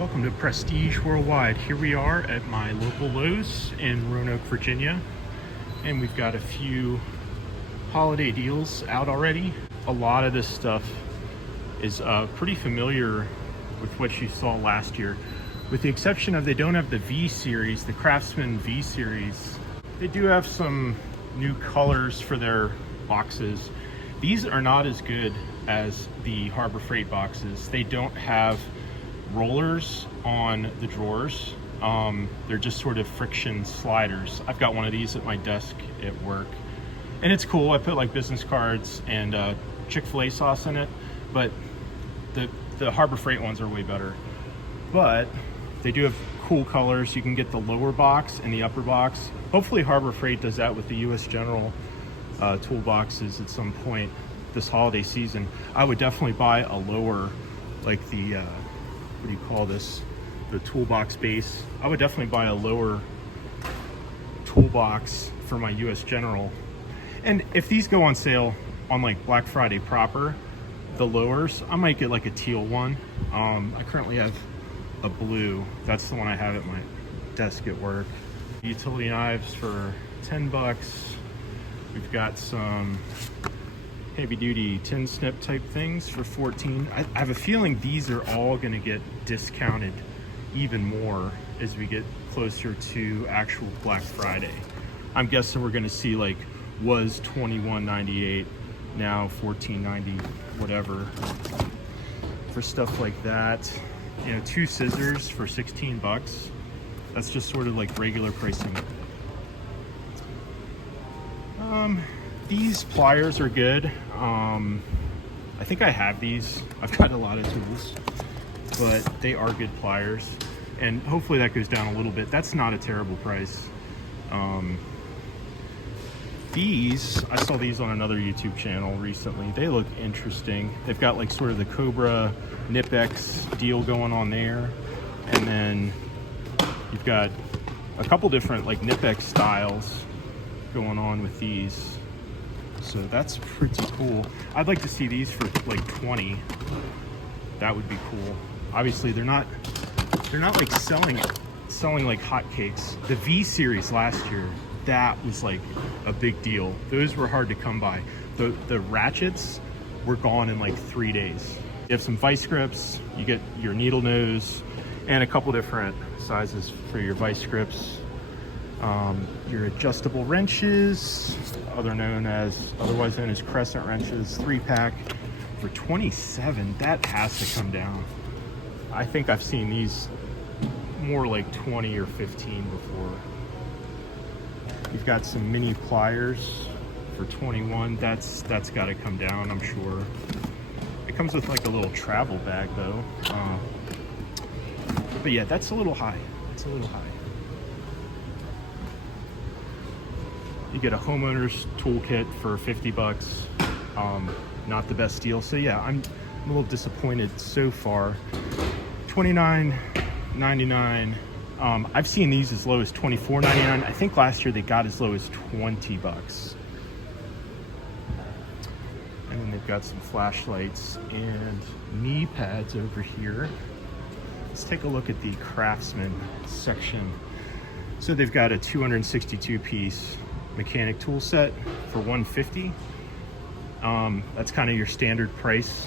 Welcome to Prestige Worldwide. Here we are at my local Lowe's in Roanoke, Virginia, and we've got a few holiday deals out already. A lot of this stuff is pretty familiar with what you saw last year, with the exception of they don't have the V series, the Craftsman V series. They do have some new colors for their boxes. These are not as good as the Harbor Freight boxes. They don't have rollers on the drawers. They're just sort of friction sliders. I've got one of these at my desk at work, and it's cool. I put like business cards and Chick-fil-A sauce in it, but the Harbor Freight ones are way better. But they do have cool colors. You can get the lower box and the upper box. Hopefully Harbor Freight does that with the US General toolboxes at some point this holiday season. I would definitely buy a lower, like the what do you call this, the toolbox base. I would definitely buy a lower toolbox for my US General. And if these go on sale on like Black Friday proper, the lowers, I might get like a teal one. I currently have a blue. That's the one I have at my desk at work. Utility knives for 10 bucks. We've got some heavy duty tin snip type things for 14. I have a feeling these are all going to get discounted even more as we get closer to actual Black Friday. I'm guessing we're going to see like was $21.98 now $14.90 whatever for stuff like that. You know, 2 scissors for 16 bucks. That's just sort of like regular pricing. These pliers are good. I think I have these. I've got a lot of tools, but they are good pliers, and hopefully that goes down a little bit. That's not a terrible price. These, I saw these on another YouTube channel recently. They look interesting. They've got like sort of the Cobra Nip-X deal going on there, and then you've got a couple different like Nip-X styles going on with these. So that's pretty cool. I'd like to see these for like 20. That would be cool. Obviously they're not like selling like hotcakes. The V series last year, that was like a big deal. Those were hard to come by. The ratchets were gone in like 3 days. You have some vice grips, you get your needle nose, and a couple different sizes for your vice grips. Your adjustable wrenches, otherwise known as crescent wrenches, 3-pack for 27. That has to come down. I think I've seen these more like 20 or 15 before. You've got some mini pliers for 21. That's got to come down, I'm sure. It comes with like a little travel bag though. But yeah, that's a little high. It's a little high. You get a homeowner's toolkit for 50 bucks. Not the best deal. So yeah, I'm a little disappointed so far. $29.99. I've seen these as low as $24.99. I think last year they got as low as 20 bucks. And then they've got some flashlights and knee pads over here. Let's take a look at the Craftsman section. So they've got a 262 piece mechanic tool set for $150. That's kind of your standard price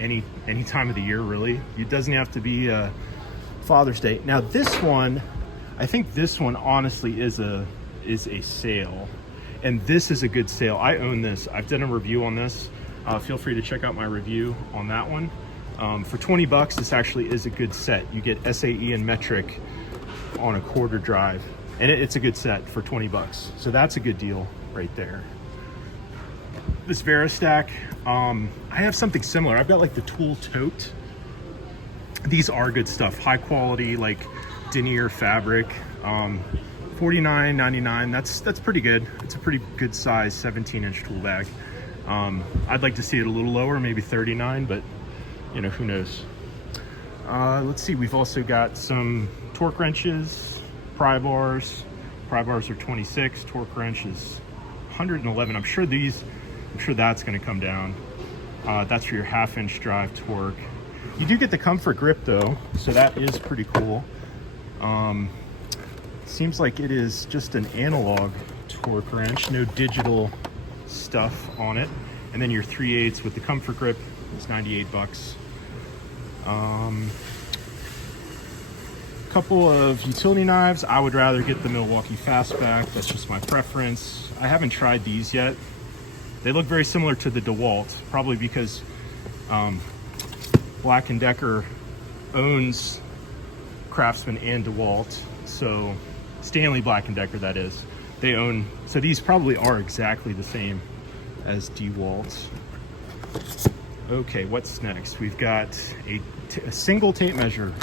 any time of the year, really. It doesn't have to be Father's Day. Now this one, I think this one honestly is a sale, and this is a good sale. I own this. I've done a review on this. Feel free to check out my review on that one. For 20 bucks, this actually is a good set. You get SAE and metric on a quarter drive, and it's a good set for 20 bucks. So that's a good deal right there. This Veristack, I have something similar. I've got like the tool tote. These are good stuff, high quality, like denier fabric. $49.99. That's pretty good. It's a pretty good size 17-inch tool bag. I'd like to see it a little lower, maybe 39, but you know, who knows. Let's see, we've also got some torque wrenches, pry bars. Pry bars are 26, torque wrench is 111. I'm sure that's going to come down. That's for your 1/2-inch drive torque. You do get the comfort grip though, so that is pretty cool. Seems like it is just an analog torque wrench, no digital stuff on it. And then your 3/8 with the comfort grip is 98 bucks. Couple of utility knives. I would rather get the Milwaukee Fastback. That's just my preference. I haven't tried these yet. They look very similar to the DeWalt, probably because Black & Decker owns Craftsman and DeWalt. So Stanley Black & Decker, that is. They own, so these probably are exactly the same as DeWalt. Okay, what's next? We've got a single tape measure.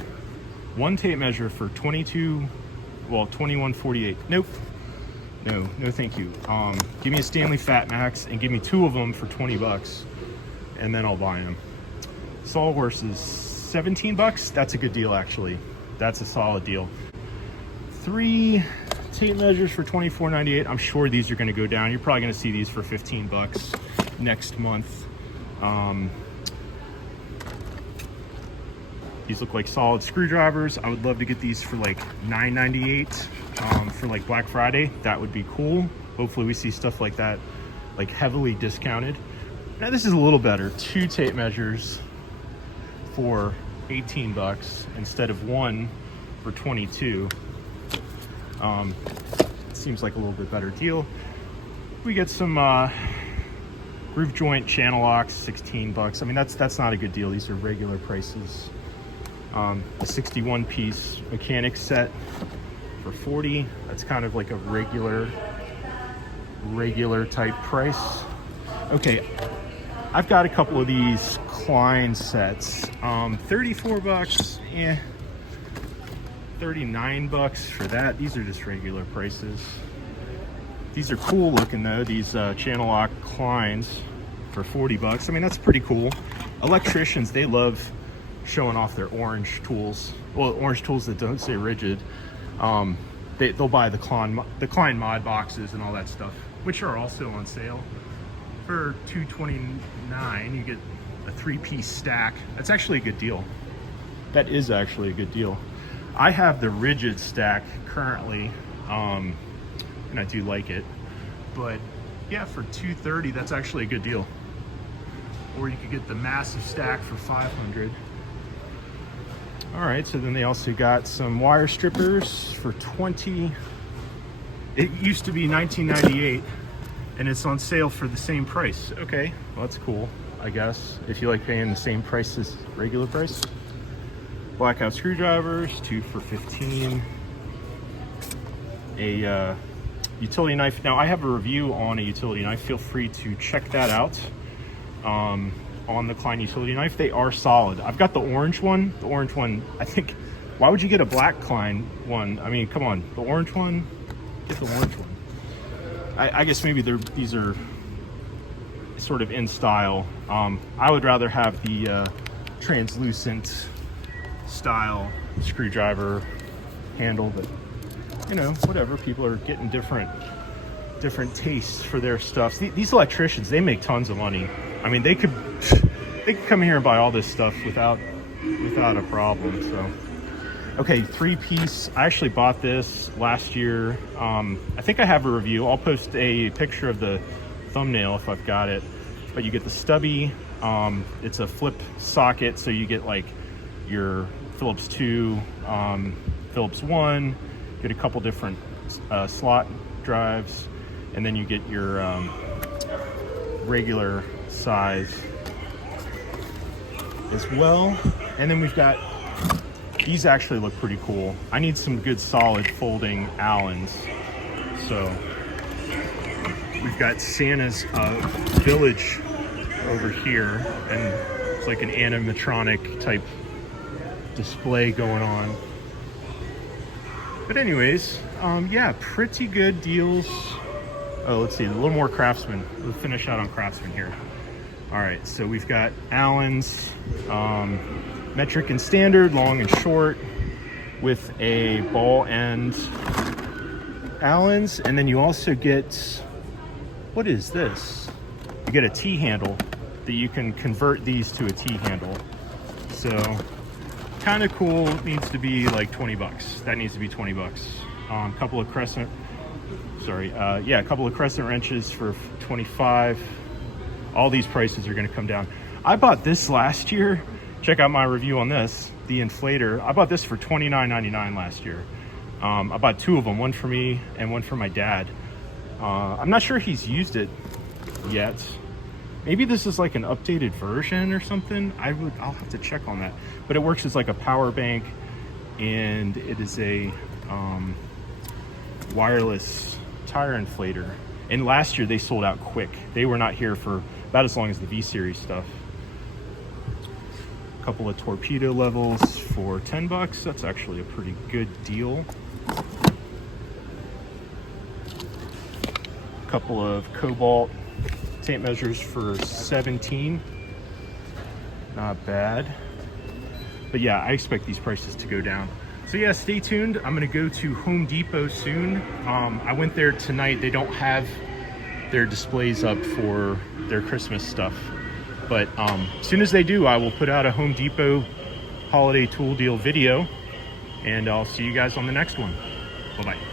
One tape measure for 21.48. Nope. No, thank you. Give me a Stanley Fat Max and give me 2 of them for 20 bucks, and then I'll buy them. Sawhorses, 17 bucks. That's a good deal, actually. That's a solid deal. 3 tape measures for $24.98. I'm sure these are going to go down. You're probably going to see these for 15 bucks next month. These look like solid screwdrivers. I would love to get these for like $9.98 for like Black Friday. That would be cool. Hopefully we see stuff like that, like heavily discounted. Now this is a little better. 2 tape measures for 18 bucks instead of 1 for 22. Seems like a little bit better deal. We get some groove joint channel locks, 16 bucks. I mean, that's not a good deal. These are regular prices. A 61 piece mechanic set for 40. That's kind of like a regular type price. Okay, I've got a couple of these Klein sets. 34 bucks, 39 bucks for that. These are just regular prices. These are cool looking though, these channel lock Kleins for 40 bucks. I mean, that's pretty cool. Electricians, they love showing off their orange tools. Well, orange tools that don't say rigid. They'll buy the Klein mod boxes and all that stuff, which are also on sale for $229. You get a 3-piece stack. That's actually a good deal. That is actually a good deal. I have the rigid stack currently, and I do like it. But yeah, for $230, that's actually a good deal. Or you could get the massive stack for $500. All right, so then they also got some wire strippers for $20. It used to be $19.98, and it's on sale for the same price. Okay, well, that's cool, I guess, if you like paying the same price as regular price. Blackout screwdrivers, 2 for $15. A utility knife. Now, I have a review on a utility knife. Feel free to check that out. On the Klein utility knife, they are solid. I've got the orange one. The orange one, I think, why would you get a black Klein one? I mean, come on, the orange one, get the orange one. I guess maybe these are sort of in style. I would rather have the translucent style screwdriver handle, but you know, whatever. People are getting different tastes for their stuff. These electricians, they make tons of money. I mean, they could come here and buy all this stuff without a problem. So, okay, 3-piece. I actually bought this last year. I think I have a review. I'll post a picture of the thumbnail if I've got it. But you get the stubby. It's a flip socket, so you get like your Phillips 2, Phillips 1. Get a couple different slot drives, and then you get your regular size as well. And then we've got, these actually look pretty cool. I need some good solid folding Allens. So we've got Santa's Village over here, and it's like an animatronic type display going on. But anyways, yeah, pretty good deals. Oh, let's see, a little more Craftsman. We'll finish out on Craftsman here. All right, so we've got Allen's, metric and standard, long and short, with a ball end Allen's, and then you also get, what is this? You get a T-handle that you can convert these to a T-handle. So kind of cool. It needs to be like 20 bucks. That needs to be 20 bucks. Couple of crescent, yeah, a couple of crescent wrenches for 25. All these prices are going to come down. I bought this last year. Check out my review on this, the inflator. I bought this for $29.99 last year. I bought two of them, one for me and one for my dad. I'm not sure he's used it yet. Maybe this is like an updated version or something. I'll have to check on that. But it works as like a power bank, and it is a wireless tire inflator. And last year they sold out quick. They were not here for about as long as the V-Series stuff. A couple of torpedo levels for 10 bucks. That's actually a pretty good deal. A couple of Cobalt tape measures for 17. Not bad. But yeah, I expect these prices to go down. So yeah, stay tuned. I'm gonna go to Home Depot soon. I went there tonight. They don't have their displays up for their Christmas stuff. But as soon as they do, I will put out a Home Depot holiday tool deal video, and I'll see you guys on the next one. Bye-bye.